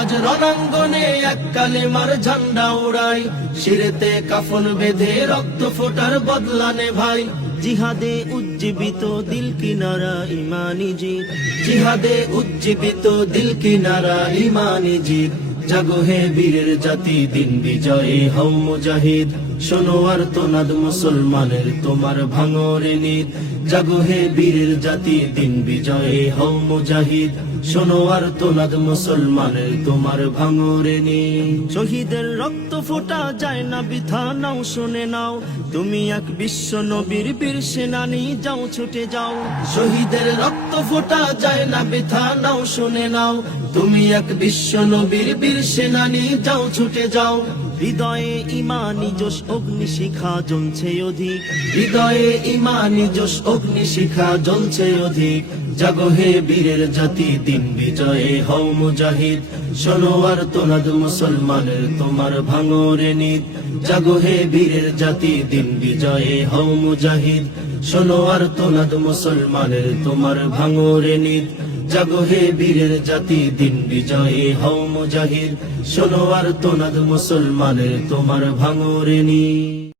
আজ রণাঙ্গনে এক কালেমার ঝান্ডা উড়াই, শিরেতে কাফন বেঁধে রক্ত ফোটার বদলানে ভাই। জিহাদে উজ্জীবিত দিল কিনারা ইমানি জিত, জিহাদে উজ্জীবিত দিল কিনারা ইমানি জিত। জাগো হে বীরের জাতি, দিন বিজয়ে হও মুজাহিদ। শোনো আর তোনাদ মুসলমানের, তোমার ভাঙরে নিত। জাগো হে বীরের জাতি, দিন বিজয়ে হও মুজাহিদ। শোনো আর তোনাদ মুসলমানের, তোমার ভাঙরে নিত। শহীদের রক্ত ফোটা যায় না বৃথা, নাও শুনে নাও। তুমি এক বিশ্ব নবীর বীর সেনানী, যাও ছুটে যাও। শহীদের রক্ত ফোটা যায় না বৃথা, নাও শুনে নাও। তুমি এক বিশ্ব নবীর বীর সেনানী, যাও ছুটে যাও। হৃদয়ে ইমানি জোশ অগ্নিশিখা জ্বলছে অধিক, হৃদয়ে ইমানি জোশ অগ্নিশিখা জ্বলছে অধিক। জাগো হে বীরের জাতি, দিন বিজয়ে হও মুজাহিদ। শোনো আর তোনাদ মুসলমানের, তোমার ভাঙরে নিত। জাগো হে বীরের জাতি, দিন বিজয়ে হও মুজাহিদ। শোনো আর তোনাদ মুসলমানের, তোমার ভাঙরে নিত। জাগো হে বীরের জাতি, দিন বিজয়ে হও মুজাহিদ। শোনো আর তোনাদ মুসলমানের, তোমার ভাঙরে নিত।